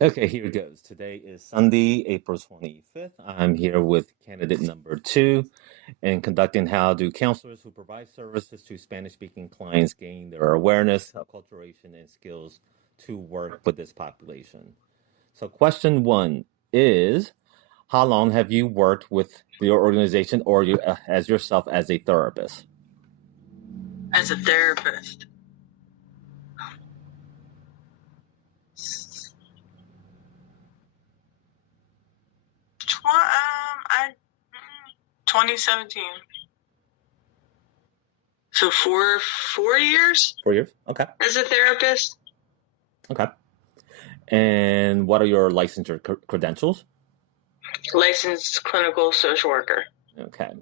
Okay, here goes. Today is Sunday, April 25th. I'm here with candidate number two and conducting how do counselors who provide services to Spanish-speaking clients gain their awareness, acculturation, and skills to work with this population. So question one is, how long have you worked with your organization or you as yourself as a therapist? As a therapist. I 2017. So four years 4 years? Okay. as a therapist. Okay. And what are your licensure credentials? Licensed clinical social worker. Okay.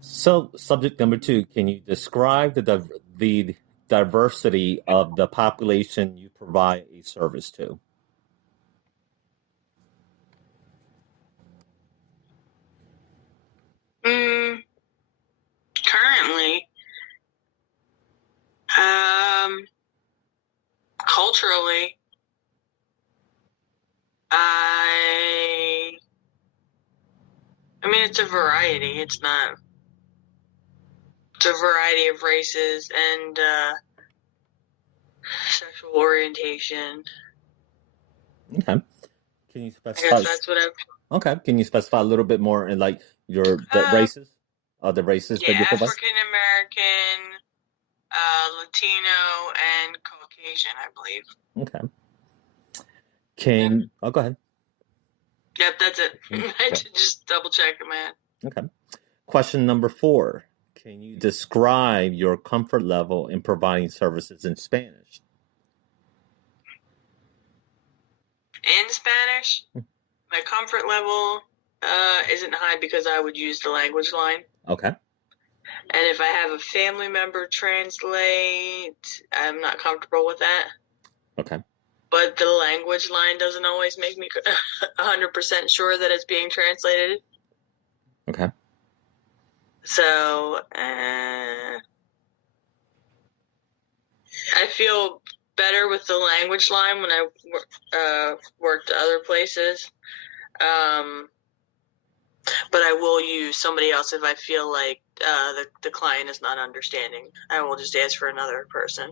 So, subject number two, can you describe the diversity of the population you provide a service to? Currently, culturally, I mean, it's a variety. It's a variety of races and sexual orientation. Okay. Can you I specify? guess that's what I've. Okay. Can you specify a little bit more in like the races? The races Yeah, that you provide? African American, Latino, and Caucasian, I believe. Okay. Go ahead. Yep, that's it. I should just double check it, man. Okay. Question number four. Can you describe your comfort level in providing services in Spanish? In Spanish, my comfort level isn't high because I would use the language line. Okay. And if I have a family member translate, I'm not comfortable with that. Okay. But the language line doesn't always make me 100% sure that it's being translated. Okay. So, I feel better with the language line when I worked other places. But I will use somebody else if I feel like the client is not understanding. I will just ask for another person.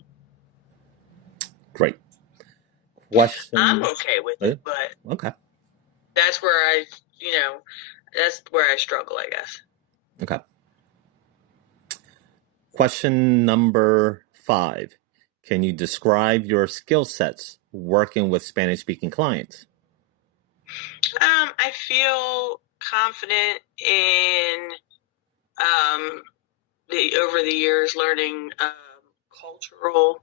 Great. Question. I'm okay with it, but okay. That's where that's where I struggle, I guess. Okay. Question number 5. Can you describe your skill sets working with Spanish-speaking clients? I feel confident in over the years learning cultural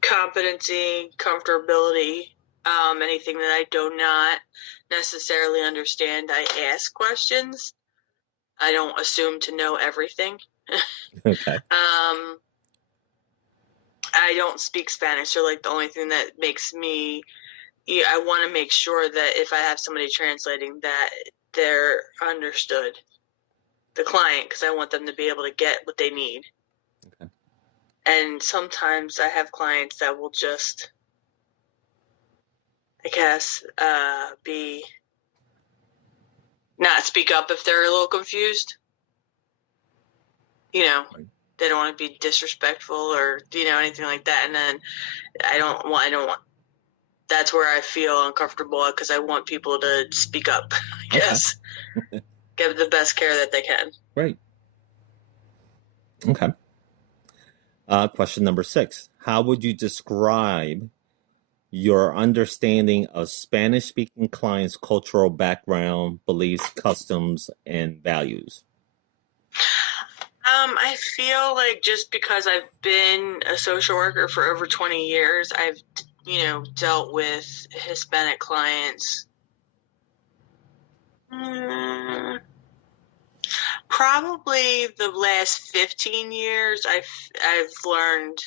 competency, comfortability, anything that I do not necessarily understand, I ask questions. I don't assume to know everything. Okay. I don't speak Spanish, so like the only thing that makes me, I want to make sure that if I have somebody translating that they're understood, the client, because I want them to be able to get what they need. Okay. And sometimes I have clients that will just, I guess, not speak up if they're a little confused. Right. They don't want to be disrespectful or anything like that. And then I don't want. That's where I feel uncomfortable because I want people to speak up. I guess give the best care that they can. Right. Okay. Question number 6. How would you describe your understanding of Spanish-speaking clients' cultural background, beliefs, customs, and values? I feel like just because I've been a social worker for over 20 years, I've, dealt with Hispanic clients. Probably the last 15 years, I've learned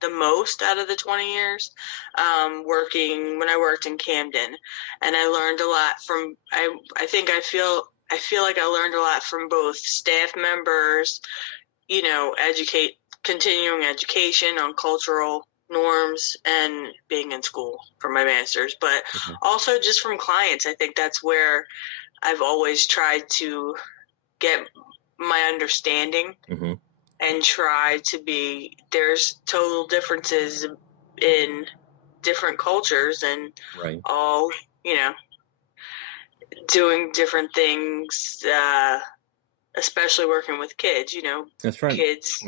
the most out of the 20 years when I worked in Camden, and I learned a lot from. I feel like I learned a lot from both staff members, continuing education on cultural norms and being in school for my master's, but also just from clients. I think that's where I've always tried to get my understanding and try to be, there's total differences in different cultures and all, doing different things, especially working with kids, That's right. Kids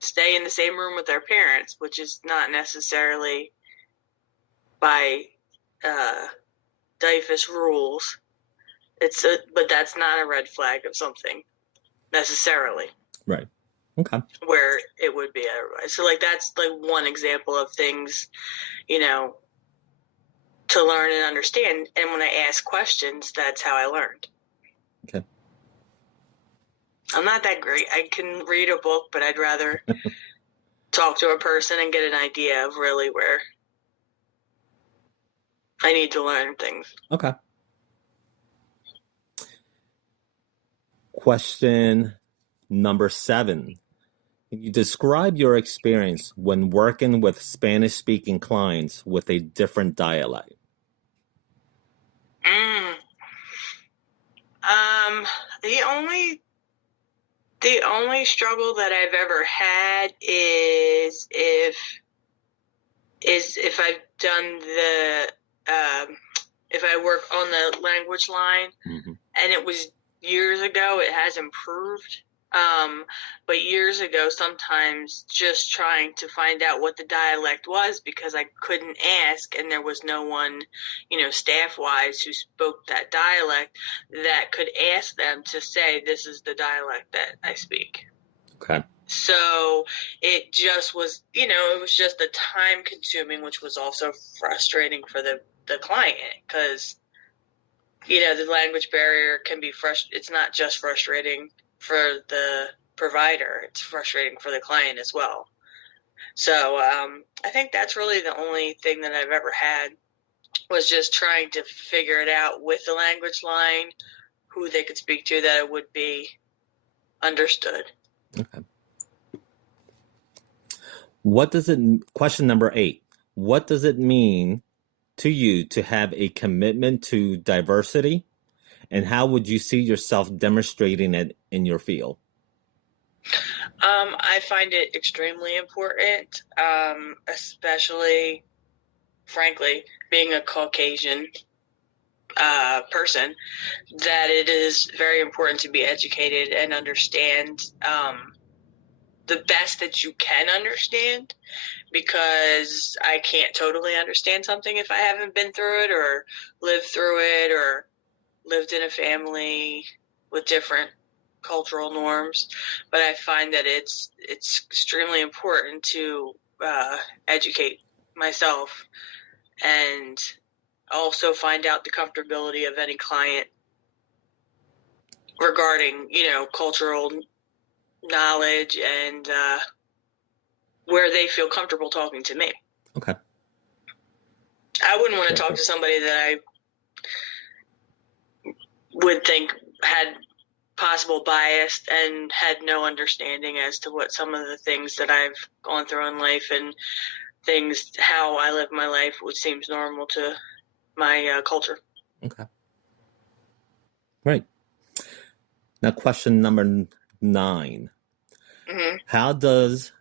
stay in the same room with their parents, which is not necessarily by DYFS rules. But that's not a red flag of something necessarily. Right. Okay. Where it would be otherwise. So that's one example of things, to learn and understand. And when I ask questions, that's how I learned. Okay. I'm not that great. I can read a book, but I'd rather talk to a person and get an idea of really where I need to learn things. Okay. Question number 7. Can you describe your experience when working with Spanish-speaking clients with a different dialect? The only struggle that I've ever had is if I've done if I work on the language line, and it was years ago, it has improved. But years ago, sometimes just trying to find out what the dialect was because I couldn't ask and there was no one, staff-wise who spoke that dialect that could ask them to say, this is the dialect that I speak. Okay. So it just was, it was just the time consuming, which was also frustrating for the client because, the language barrier can be it's not just frustrating for the provider, it's frustrating for the client as well. So I think that's really the only thing that I've ever had was just trying to figure it out with the language line, who they could speak to that it would be understood. Okay. Question number 8. What does it mean to you to have a commitment to diversity? And how would you see yourself demonstrating it in your field? I find it extremely important, especially, frankly, being a Caucasian person, that it is very important to be educated and understand the best that you can understand, because I can't totally understand something if I haven't been through it or lived through it or lived in a family with different cultural norms. But I find that it's extremely important to educate myself and also find out the comfortability of any client regarding, cultural knowledge and where they feel comfortable talking to me. Okay. I wouldn't want to talk to somebody that I would think had possible bias and had no understanding as to what some of the things that I've gone through in life and things, how I live my life, which seems normal to my culture. Okay. Right. Now, question number 9. How does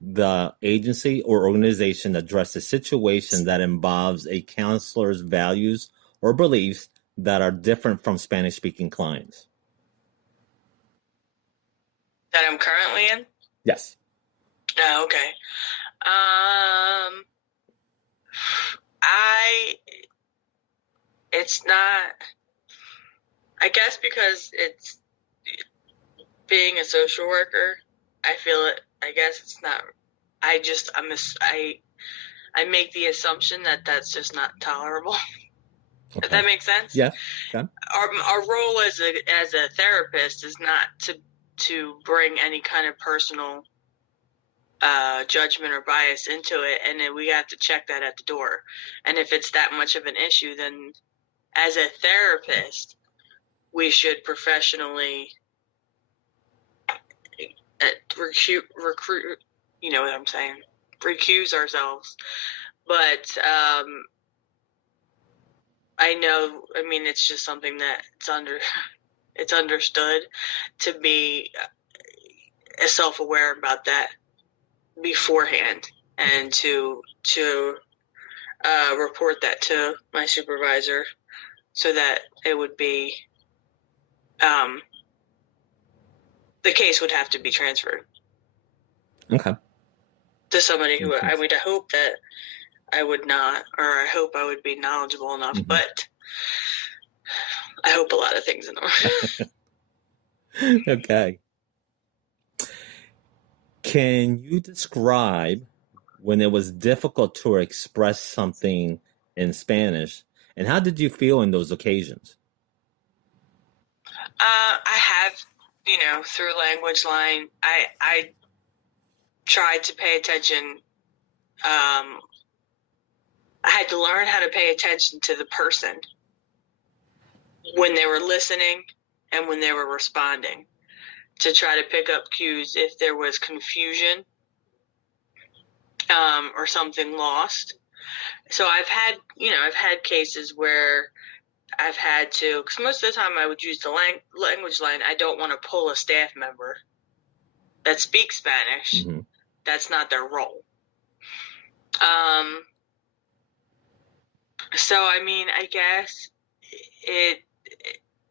the agency or organization address a situation that involves a counselor's values or beliefs that are different from Spanish-speaking clients? That I'm currently in? Yes. Oh, okay. It's not, I guess because it's being a social worker, I feel it, I guess it's not, I make the assumption that that's just not tolerable. Okay. Does that make sense? Yeah. Okay. Our role as a therapist is not to bring any kind of personal judgment or bias into it, and then we have to check that at the door. And if it's that much of an issue, then as a therapist, we should professionally recruit You know what I'm saying? Recuse ourselves. But I know, I mean, it's just something that it's understood to be self-aware about that beforehand, and to report that to my supervisor, so that it would be the case would have to be transferred Okay. to somebody who Okay. I hope that I would not, or I hope I would be knowledgeable enough, Mhm. but I hope a lot of things in them. Okay. Can you describe when it was difficult to express something in Spanish, and how did you feel in those occasions? I have, through Language Line, I tried to pay attention. I had to learn how to pay attention to the person when they were listening and when they were responding, to try to pick up cues if there was confusion or something lost. So I've had cases where I've had to, because most of the time I would use the Language Line. I don't want to pull a staff member that speaks Spanish. Mm-hmm. That's not their role. So, I mean, I guess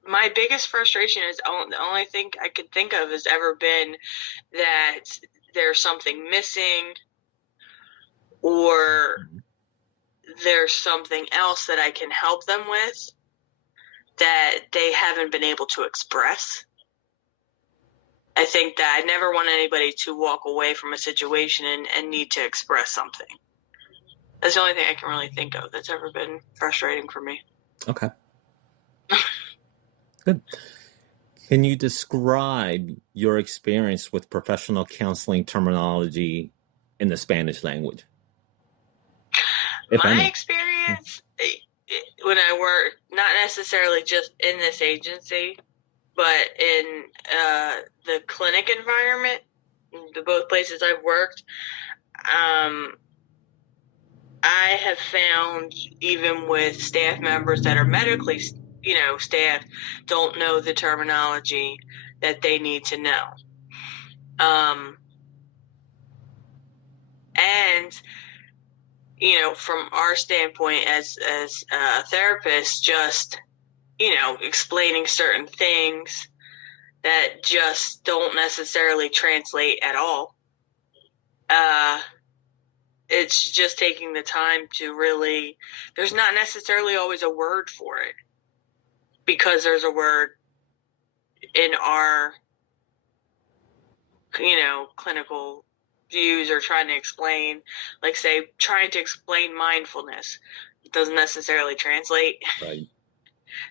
my biggest frustration is the only thing I could think of has ever been that there's something missing, or there's something else that I can help them with that they haven't been able to express. I think that I never want anybody to walk away from a situation and need to express something. That's the only thing I can really think of that's ever been frustrating for me. Okay. Good. Can you describe your experience with professional counseling terminology in the Spanish language? My experience when I worked, not necessarily just in this agency, but in the clinic environment, the both places I've worked, I have found, even with staff members that are medically, staff, don't know the terminology that they need to know. And, from our standpoint as a therapist, just, explaining certain things that just don't necessarily translate at all. It's just taking the time to really, there's not necessarily always a word for it, because there's a word in our, clinical views, or trying to explain, like, say, trying to explain mindfulness. It doesn't necessarily translate. Right.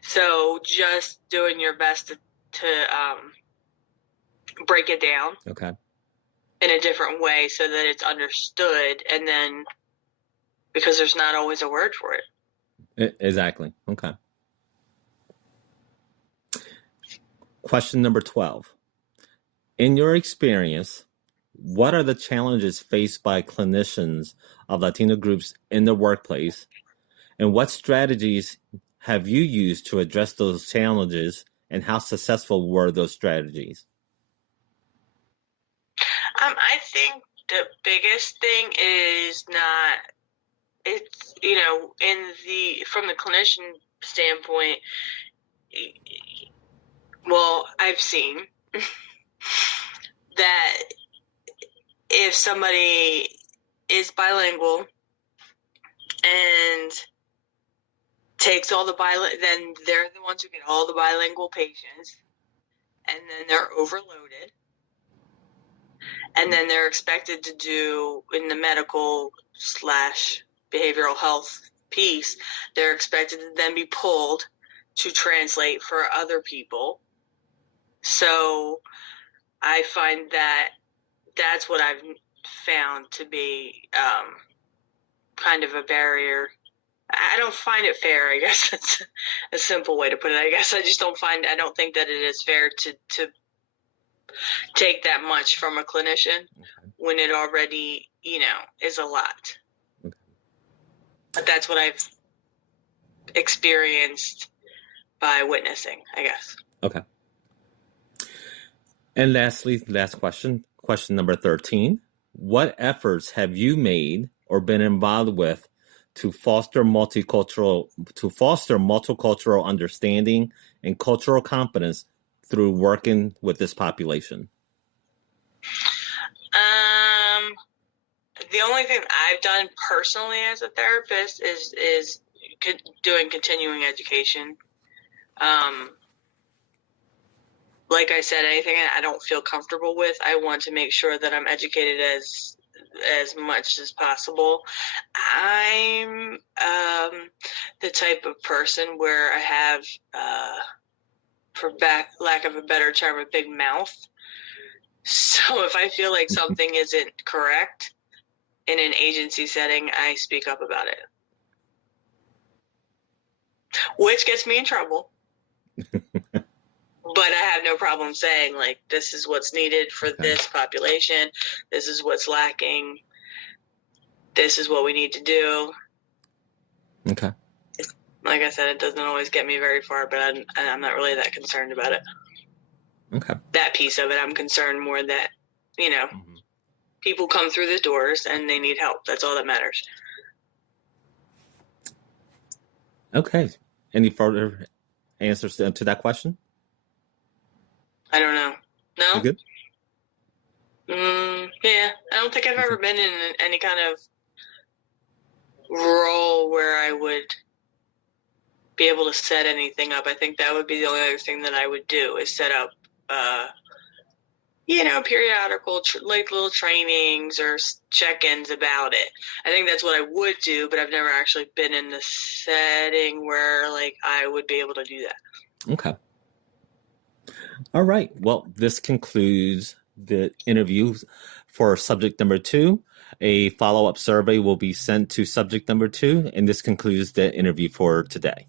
So just doing your best to break it down. Okay. In a different way so that it's understood, and then, because there's not always a word for it. Exactly. Okay. Question number 12. In your experience, what are the challenges faced by clinicians of Latino groups in the workplace, and what strategies have you used to address those challenges, and how successful were those strategies? I think the biggest thing is from the clinician standpoint, well, I've seen that if somebody is bilingual and takes all the then they're the ones who get all the bilingual patients, and then they're overloaded. And then they're expected to do, in the medical / behavioral health piece, they're expected to then be pulled to translate for other people. So I find that that's what I've found to be kind of a barrier. I don't find it fair, I guess that's a simple way to put it. I guess I don't think that it is fair to take that much from a clinician when it already, is a lot. Okay. But that's what I've experienced by witnessing, I guess. Okay. And lastly, last question number 13. What efforts have you made or been involved with to foster multicultural understanding and cultural competence through working with this population? The only thing I've done personally as a therapist is doing continuing education. Like I said, anything I don't feel comfortable with, I want to make sure that I'm educated as much as possible. I'm the type of person where I have, for lack of a better term, a big mouth. So if I feel like something isn't correct in an agency setting, I speak up about it, which gets me in trouble. But I have no problem saying, like, this is what's needed for this population. This is what's lacking. This is what we need to do. Okay. Like I said, it doesn't always get me very far, but I'm not really that concerned about it. Okay. That piece of it, I'm concerned more that, people come through the doors and they need help. That's all that matters. Okay. Any further answers to that question? I don't know. No? You good? Yeah. I don't think I've ever been in any kind of role where I would be able to set anything up. I think that would be the only other thing that I would do is set up, periodical, like little trainings or check-ins about it. I think that's what I would do, but I've never actually been in the setting where, like, I would be able to do that. Okay. All right. Well, this concludes the interview for subject number 2. A follow-up survey will be sent to subject number 2, and this concludes the interview for today.